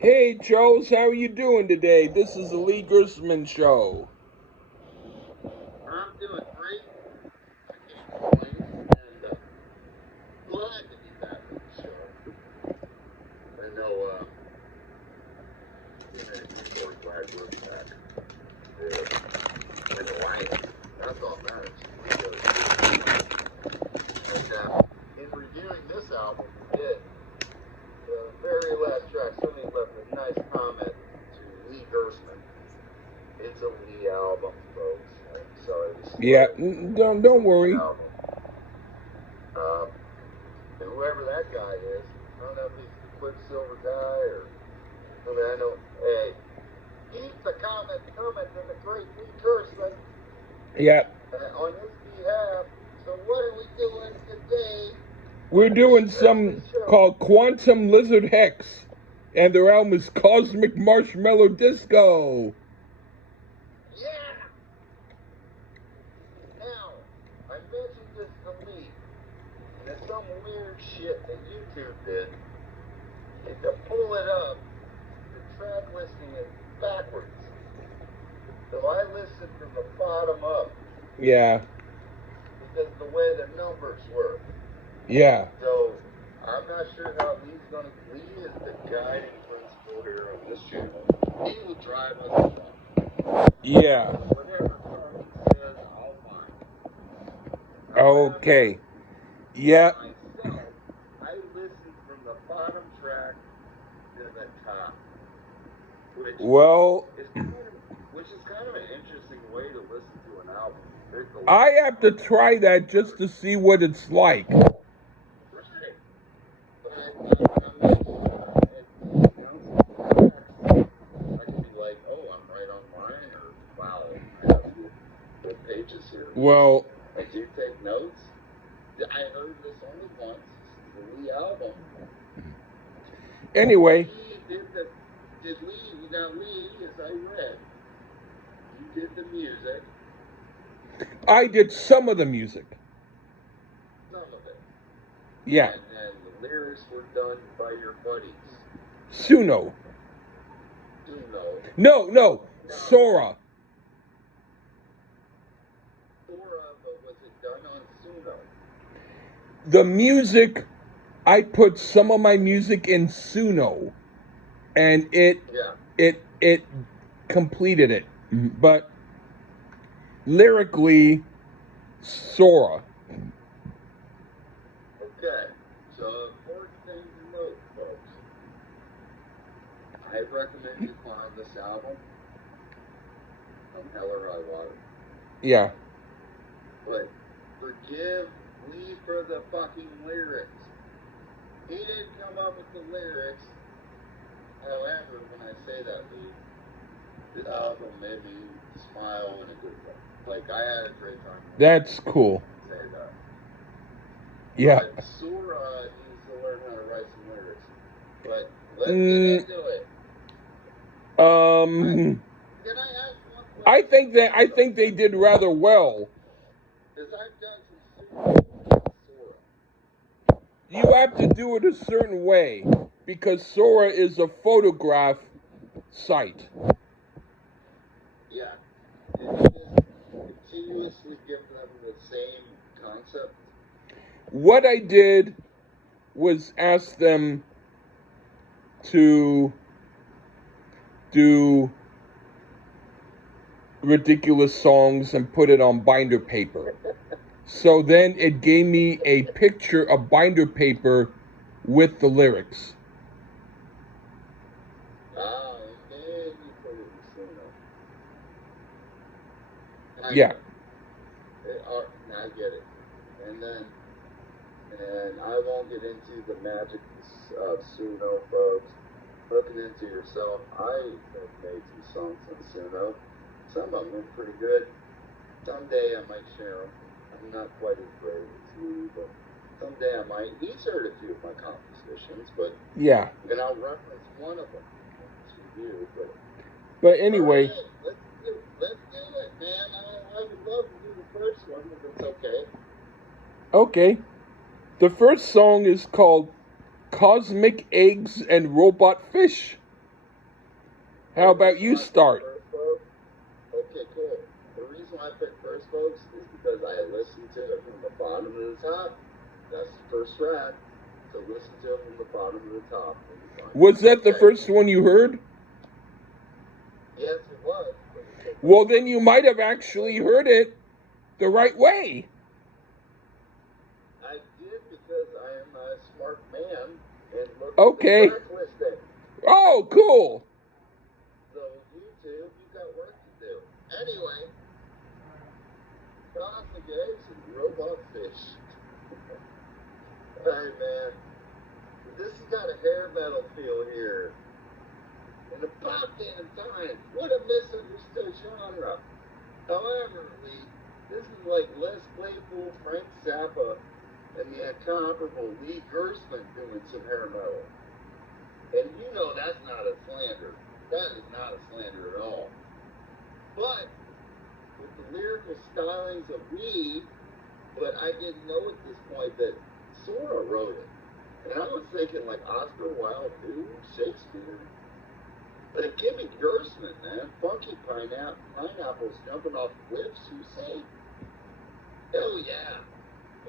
Hey Charles, how are you doing today? This is the Lee Gersman Show. I'm doing great. I can't complain. And glad to be back on the show. I know, people are glad we're back. We're the Lions. That's all that matters. We go and in reviewing this album, we did. The very last track, somebody left a nice comment to Lee Gersman. It's a Lee album, folks. I'm sorry to spoil Yeah, it. don't worry. Album. And whoever that guy is, I don't know if he's the Quicksilver guy or somebody I know. Hey, keep the comment coming to the great Lee Gersman. Yeah. On his behalf. So what are we doing today? We're doing some called Quantum Lizard Hex, and their album is Cosmic Marshmallow Disco. Yeah! Now, I mentioned this to Lee, and it's some weird shit that YouTube did. And to pull it up, the track listing is backwards. So I listened from the bottom up. Yeah. Because the way the numbers work. Yeah. So I'm not sure how Lee's going to. Lee is the guiding principle here on this channel. He will drive us along. Yeah. Whatever song he says, I'll find. Okay. Yeah. Myself, I listen from the bottom track to the top. Which is kind of an interesting way to listen to an album. I have to try that just to see what it's like. Well, I do take notes. I heard this only once. The Lee album. Anyway. Did Lee, now Lee, as I read, you did the music. I did some of the music. Some of it. Yeah. And then the lyrics were done by your buddies. Suno. No. Sora. But was it done on Suno? The music, I put some of my music in Suno, and it completed it. But lyrically, Sora. Okay, so important thing to note, folks. I recommend you find this album from Hell or High Water. Yeah. But forgive Lee for the fucking lyrics. He didn't come up with the lyrics. However, when I say that, Lee, the album made me smile in a good way. Like, I had a great time. That's cool. Say that. Yeah. But Sora needs to learn how to write some lyrics. But let's get into it. Can I ask one question? I think they did rather well. Because I've done some Sora. You have to do it a certain way because Sora is a photograph site. Yeah. And you just continuously give them the same concept. What I did was ask them to do ridiculous songs and put it on binder paper. So then it gave me a picture of binder paper with the lyrics. Ah, and then you put it in Suno. Yeah. I get it. And I won't get into the magic of Suno, folks. Looking into yourself, I have made some songs on Suno. Some of them are pretty good. Someday I might share them. I'm not quite as brave as you, but someday I might. He's heard a few of my compositions, but yeah. And I'll reference one of them to you. But anyway, right, let's do it, man. I would love to do the first one if it's okay. Okay. The first song is called Cosmic Eggs and Robot Fish. How about you start? First, folks? Okay, cool. The reason why I picked first, folks, is because I listened to it from the bottom to the top. That's the first track. So listen to it from the bottom to the top. Was that the first one you heard? Yes, it was. Well, then you might have actually heard it the right way. I did because I am a smart man and looked Okay. at the track listing. Oh, cool. So YouTube, you got work to do. Anyway, cosmic eggs and robot fish. Alright, man. This has got a hair metal feel here. In about damn time. What a misunderstood genre. However, Lee, this is like Les Claypool, Frank Zappa, and the incomparable Lee Gerstmann doing some hair metal. And you know that's not a slander. That is not a slander at all. But with the lyrical stylings of Lee, but I didn't know at this point that Sora wrote it. And I was thinking like Oscar Wilde, who? Shakespeare. But give me Gerstmann, man. Funky pineapples jumping off cliffs, you say? Hell yeah.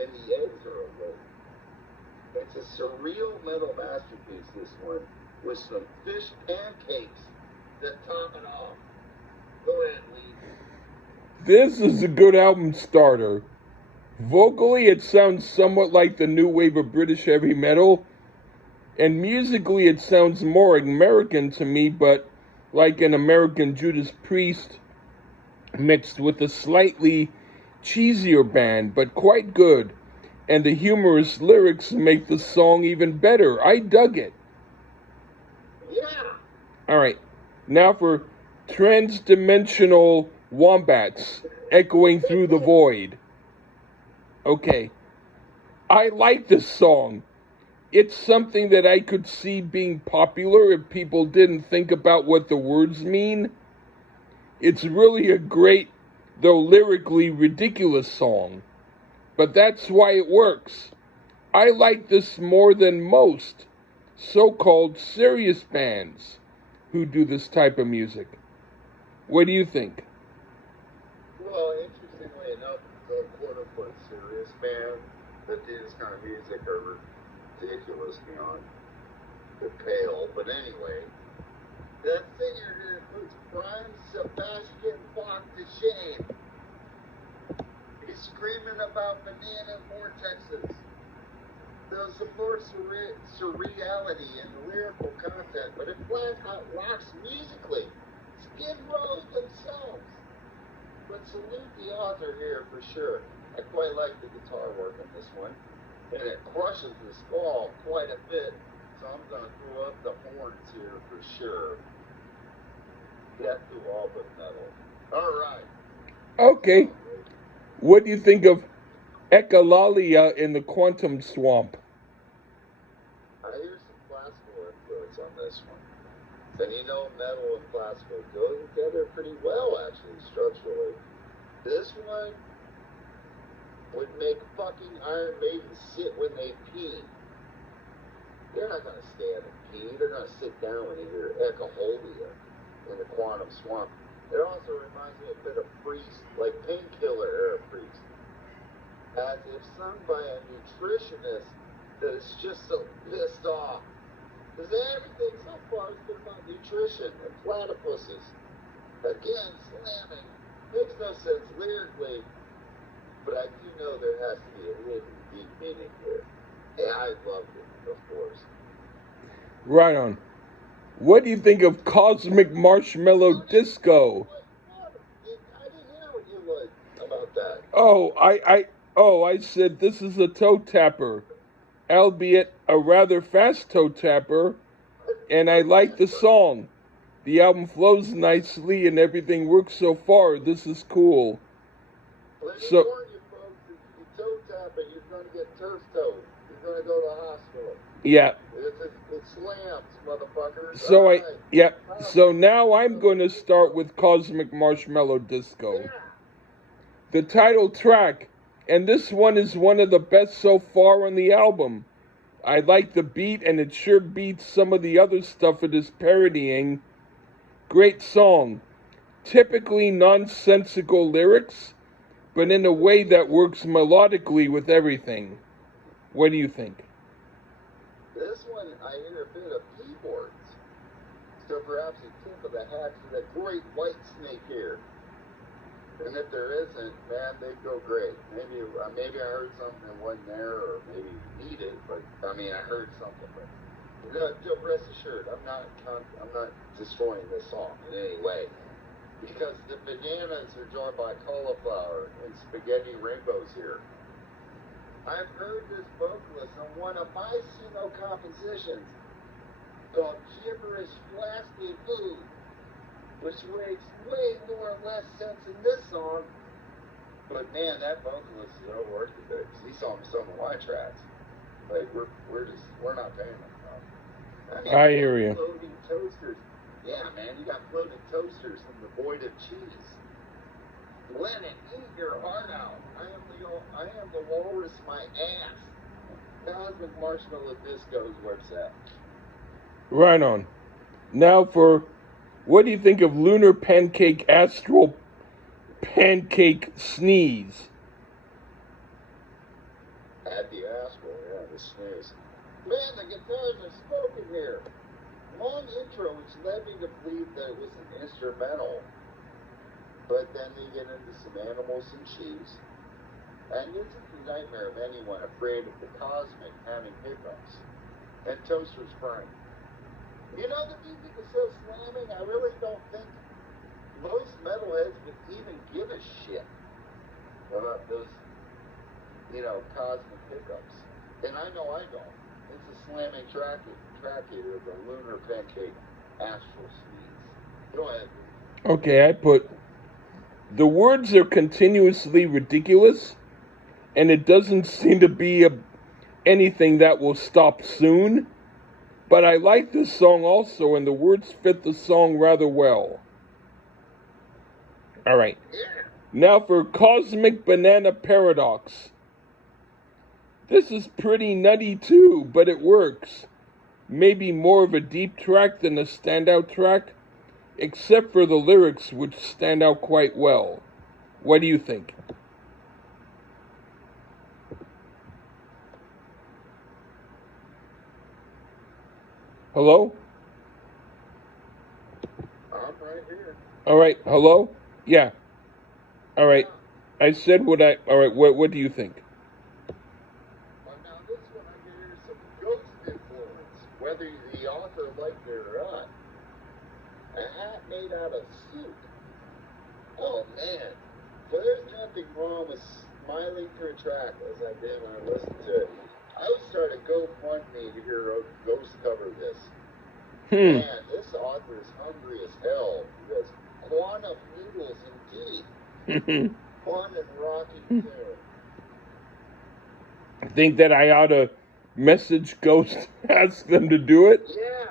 And the eggs are awake. It's a surreal metal masterpiece, this one, with some fish pancakes that top it off. Go ahead, Lee. This is a good album starter. Vocally, it sounds somewhat like the new wave of British heavy metal, and musically, it sounds more American to me, but like an American Judas Priest mixed with a slightly cheesier band, but quite good. And the humorous lyrics make the song even better. I dug it. Yeah. All right, now for Transdimensional Wombats Echoing Through the Void. Okay, I like this song. It's something that I could see being popular if people didn't think about what the words mean. It's really a great, though lyrically ridiculous song. But that's why it works. I like this more than most so-called serious bands who do this type of music. What do you think? Well, interestingly enough, the quote-unquote serious band that do this kind of music are ridiculous beyond the pale. But anyway, that singer here puts Brian Sebastian Bach to shame. He's screaming about banana vortexes. There's some more surreality in the lyrical content, but it flat out lacks musically. Skid Row themselves. But salute the author here for sure. I quite like the guitar work in this one. And it crushes the skull quite a bit. So I'm going to throw up the horns here for sure. Death to all but metal. Alright. Okay. What do you think of Echolalia in the Quantum Swamp? I hear some classical influence on this one. And you know metal and classical go together pretty well, actually, structurally. This one would make fucking Iron Maiden sit when they pee. They're not going to stand and pee. They're going to sit down when they hear Echolalia in the Quantum Swamp. It also reminds me a bit of Priest, like Painkiller era Priest. As if sung by a nutritionist that is just so pissed off. Because everything so far has been about nutrition and platypuses. Again, slamming. Makes no sense lyrically, but I do know there has to be a hidden deep meaning here. And I loved it, of course. Right on. What do you think of Cosmic Marshmallow Disco? I didn't hear what you liked about that. I said this is a toe tapper, albeit a rather fast toe tapper, and I like the song. The album flows nicely and everything works so far. This is cool. Let me So, warn you, folks, if you toe tap it, you're going to get turf toed. You're going to go to the hospital. yeah. It slams, motherfuckers. So now I'm going to start with Cosmic Marshmallow Disco. Yeah. The title track, and this one is one of the best so far on the album. I like the beat, and it sure beats some of the other stuff it is parodying. Great song. Typically nonsensical lyrics, but in a way that works melodically with everything. What do you think? This one, I hear a bit of keyboards. So perhaps a tip of the hat to that great white snake here. And if there isn't, man, they'd go great. Maybe I heard something that wasn't there, or maybe you need it. But I mean, I heard something. But rest assured, I'm not destroying this song in any way, because the bananas are joined by cauliflower and spaghetti rainbows here. I've heard this vocalist on one of my Suno compositions called Gibberish Blasted Food, which makes way more or less sense in this song. But man, that vocalist is overworked. He saw some of my tracks. Like we're not paying him enough. I mean, I hear you. Floating toasters. Yeah, man, you got floating toasters from the void of cheese. Let it eat your heart out. I am the walrus, my ass. Cosmic Marshmallow Disco is where it's at. Right on. Now for, what do you think of Lunar Pancake Astral Pancake Sneeze? At the Astral, yeah, the sneeze. Man, the guitars are smoking here. Long intro, which led me to believe that it was an instrumental. But then they get into some animals and cheese. And this is the nightmare of anyone afraid of the cosmic having hiccups and toasters burning. You know, the music is so slamming, I really don't think most metalheads would even give a shit about those, cosmic hiccups. And I know I don't. It's a slamming track here of the Lunar Pancake Astral Sneeze. Go ahead. Okay, I put, the words are continuously ridiculous, and it doesn't seem to be anything that will stop soon. But I like this song also, and the words fit the song rather well. All right. Now for Cosmic Banana Paradox. This is pretty nutty too, but it works. Maybe more of a deep track than a standout track, except for the lyrics, which stand out quite well. What do you think? Hello? I'm right here. All right, hello? Yeah. All right. I said what all right, what do you think? Well, now this one I can hear some ghost influence, whether the author liked it or not. A hat made out of soup. Oh man. So there's nothing wrong with smiling through a track as I did when I listened to it. I would start a GoFundMe to hear a ghost cover this. Man, this author is hungry as hell. He goes, quantum noodles indeed. Quantum rocking tune. Think that I ought to message Ghost, ask them to do it? Yeah.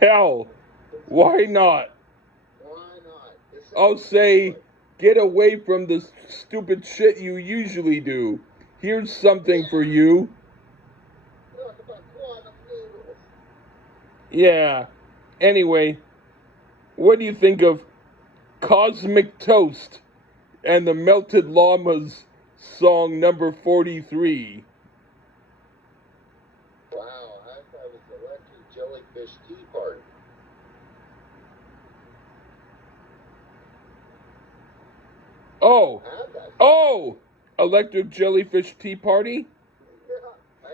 Hell, why not? Why not? I'll say, get away from the stupid shit you usually do. Here's something for you. Talk about quantum noodles. Yeah. Anyway, what do you think of Cosmic Toast and the Melted Llamas song number 43? Wow, I thought it was Electric Jellyfish Tea Party. Oh, Electric Jellyfish Tea Party?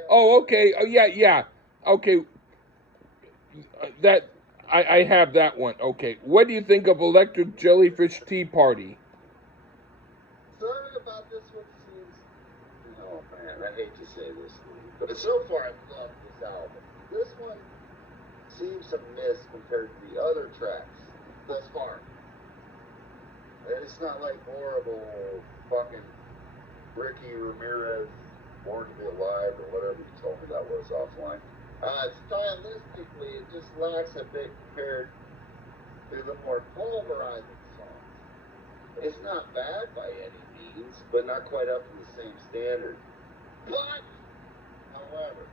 Oh, okay. Oh, yeah. Okay. That, I have that one. Okay. What do you think of Electric Jellyfish Tea Party? Sorry about this one, seems. Oh man, I hate to say this, but so far I've loved this album. This one seems a miss compared to the other tracks thus far. It's not like horrible fucking Ricky Ramirez, Born to Be Alive, or whatever you told me that was offline. Stylistically, it just lacks a bit compared to the more pulverizing songs. It's not bad by any means, but not quite up to the same standard. But, however,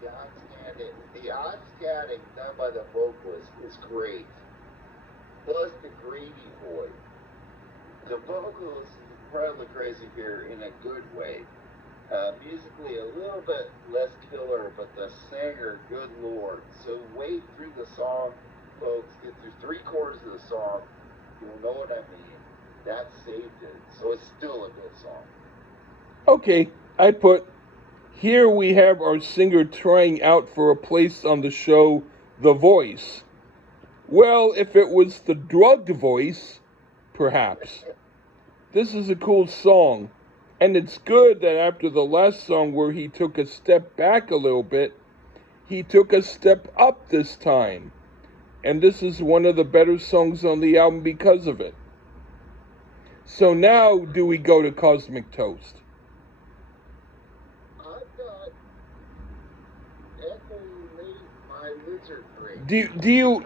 the odd scatting done by the vocalist is great. plus the greedy voice. The vocals incredibly crazy here in a good way. Musically a little bit less killer, but the singer, good lord. So wait through the song, folks. Get through 3/4 of the song. You'll know what I mean. That saved it. So it's still a good song. Okay, I put, here we have our singer trying out for a place on the show The Voice. Well, if it was the drugged voice, perhaps. This is a cool song. And it's good that after the last song where he took a step back a little bit, he took a step up this time. And this is one of the better songs on the album because of it. So now do we go to Cosmic Toast? I've got Echo Late My Lizard Brain.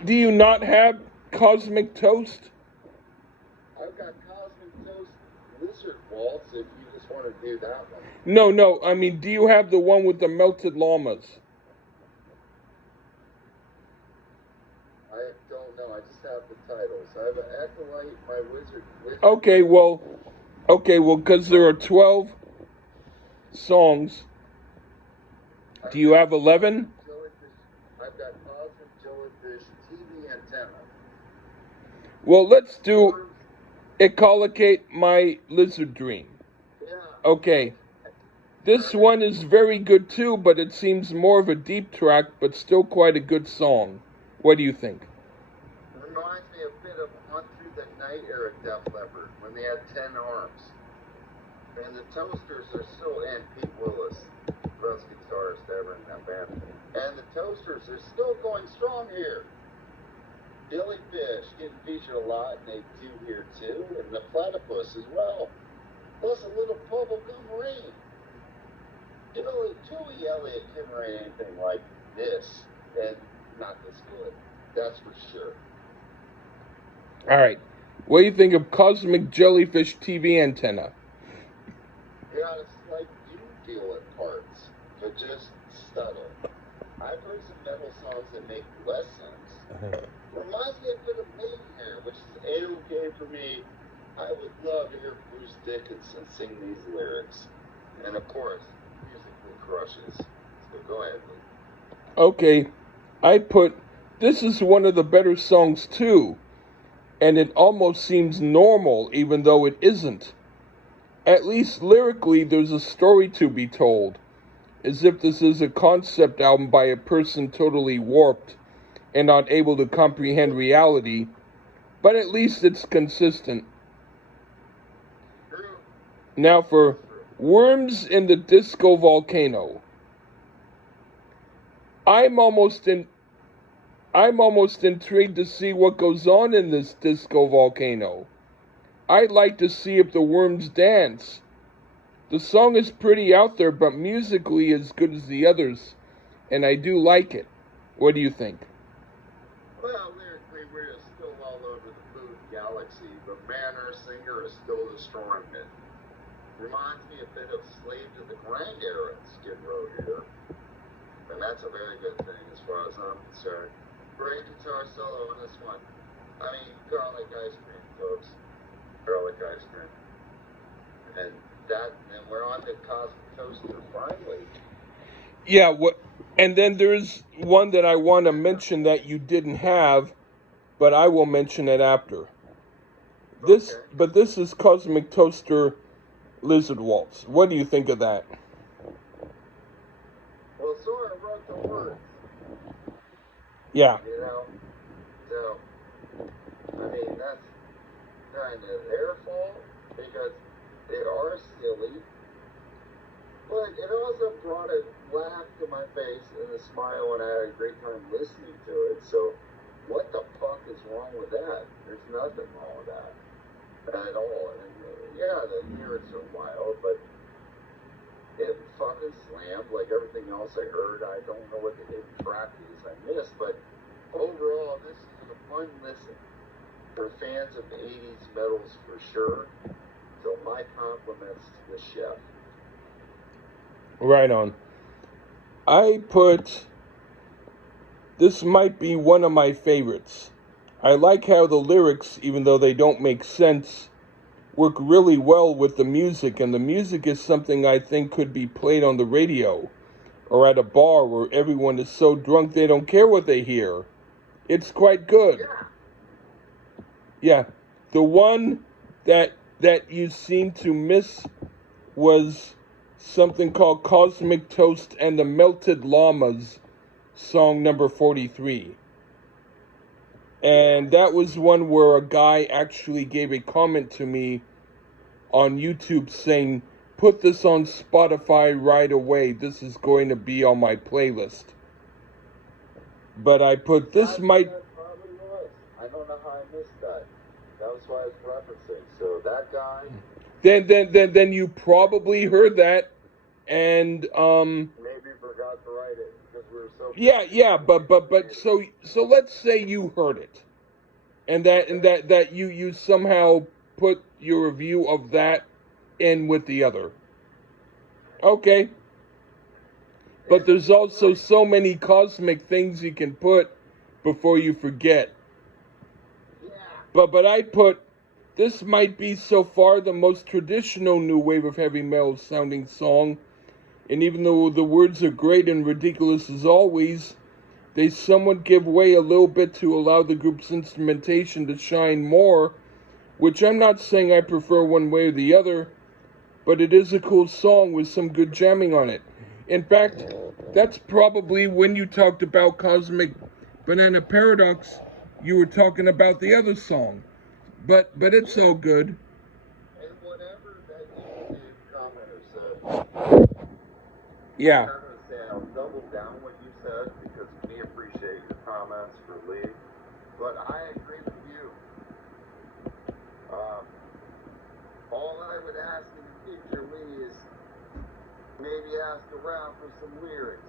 Do you not have Cosmic Toast? I've got Cosmic Toast Lizard Waltz if you just want to do that one. No, I mean, do you have the one with the melted llamas? I don't know. I just have the titles. I have an Acolyte, My Wizard. Okay, well, because there are 12 songs. Do you have 11? I've got Cosmic Jellyfish, TV Antenna. Well, let's do Ecolocate My Lizard Dream. Yeah. Okay. This one is very good too, but it seems more of a deep track, but still quite a good song. What do you think? Reminds me a bit of On Through the Night era Def Leppard when they had 10 arms. And the Toasters are still in. Pete Willis, best guitarist ever in that band. And the Toasters are still going strong here. Jellyfish getting featured a lot, and they do here too. And the Platypus as well. Plus a little bubblegum rain. You know, Joey Elliott couldn't write anything like this, and not this good. That's for sure. All right. What do you think of Cosmic Jellyfish TV Antenna? Yeah, it's like you feel at parts, but just subtle. I've heard some metal songs that make less sense. Reminds me a bit of Maidenhair, which is A-okay for me. I would love to hear Bruce Dickinson sing these lyrics. And of course, musically crushes. So go ahead, Lee. Okay, I put, this is one of the better songs too, and it almost seems normal even though it isn't. At least lyrically, there's a story to be told, as if this is a concept album by a person totally warped and not able to comprehend reality, but at least it's consistent. Now for Worms in the Disco Volcano. I'm almost intrigued to see what goes on in this disco volcano. I'd like to see if the worms dance. The song is pretty out there, but musically as good as the others, and I do like it. What do you think? Well, lyrically, we're still all over the food galaxy, but Manor Singer is still destroying it. Reminds me a bit of Slave to the Grind era Skid Row here. And that's a very good thing as far as I'm concerned. Great guitar solo on this one. I mean, garlic ice cream, folks. Garlic ice cream. And we're on to Cosmic Toaster finally. Yeah, and then there's one that I want to mention that you didn't have, but I will mention it after. But this is Cosmic Toaster Lizard Waltz. What do you think of that? Well, Sora wrote the words. Yeah. You know? So, I mean, that's kind of their fault because they are silly. But it also brought a laugh to my face and a smile, and I had a great time listening to it. So, what the fuck is wrong with that? There's nothing wrong with that at all. And, yeah, the lyrics are wild, but it fucking slammed like everything else I heard. I don't know what the hidden track is I missed, but overall, this is a fun listen for fans of 80s metals for sure. So my compliments to the chef. Right on. I put, this might be one of my favorites. I like how the lyrics, even though they don't make sense, work really well with the music, and the music is something I think could be played on the radio or at a bar where everyone is so drunk they don't care what they hear. It's quite good. Yeah. The one that you seem to miss was something called Cosmic Toast and the Melted Llamas, song number 43. And that was one where a guy actually gave a comment to me on YouTube saying, put this on Spotify right away. This is going to be on my playlist. But I put this might... That probably was. I don't know how I missed that. That was what I was referencing. So that guy... Then you probably heard that, and maybe forgot to write it because we were so... Yeah, but so let's say you heard it, and that you somehow put your review of that in with the other. Okay. But there's also so many cosmic things you can put before you forget. But I put, this might be so far the most traditional new wave of heavy metal sounding song, and even though the words are great and ridiculous as always, they somewhat give way a little bit to allow the group's instrumentation to shine more, which I'm not saying I prefer one way or the other, but it is a cool song with some good jamming on it. In fact, that's probably when you talked about Cosmic Banana Paradox, you were talking about the other song. But it's all good. And whatever that YouTube commenter said, Yeah. I'm not going to say I'll double down what you said because we appreciate your comments for Lee, but I agree with you. All I would ask in the future, Lee, is maybe ask around for some lyrics.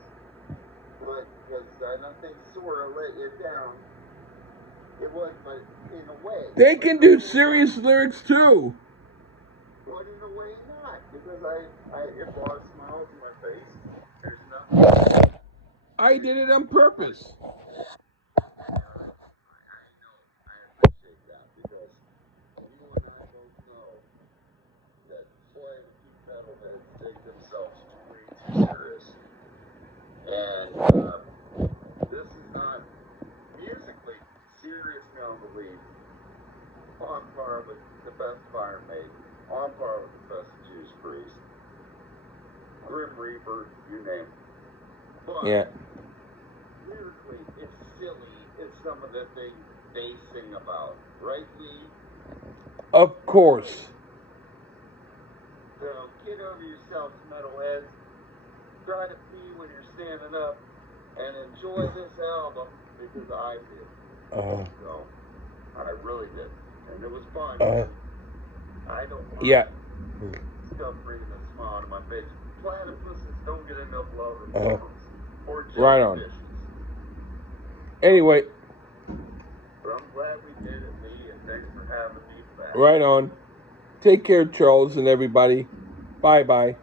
But because I don't think Sora let you down. It was, but in a way. They can do serious lyrics too. But in a way not, because it brought a smile to my face. There's nothing. I did it on purpose. I appreciate that because you and I both know that playing metal heads take themselves way too serious. And this is not musically serious now, I believe. On par with the best Iron Maiden, on par with the best Judas Priest, Grim Reaper, you name it. But Yeah. lyrically, it's silly. It's some of the things they sing about, right, Lee? Of course. So get over yourselves, metalheads. Try to pee when you're standing up, and enjoy this album because I did. So I really did, and it was fun. I don't mind stuff bringing a smile to my face. Platypuses don't get enough love in songs. Or Right on. jellyfishes. Anyway. But I'm glad we did it, Lee, and thanks for having me back. Right on. Take care, Charles and everybody. Bye-bye.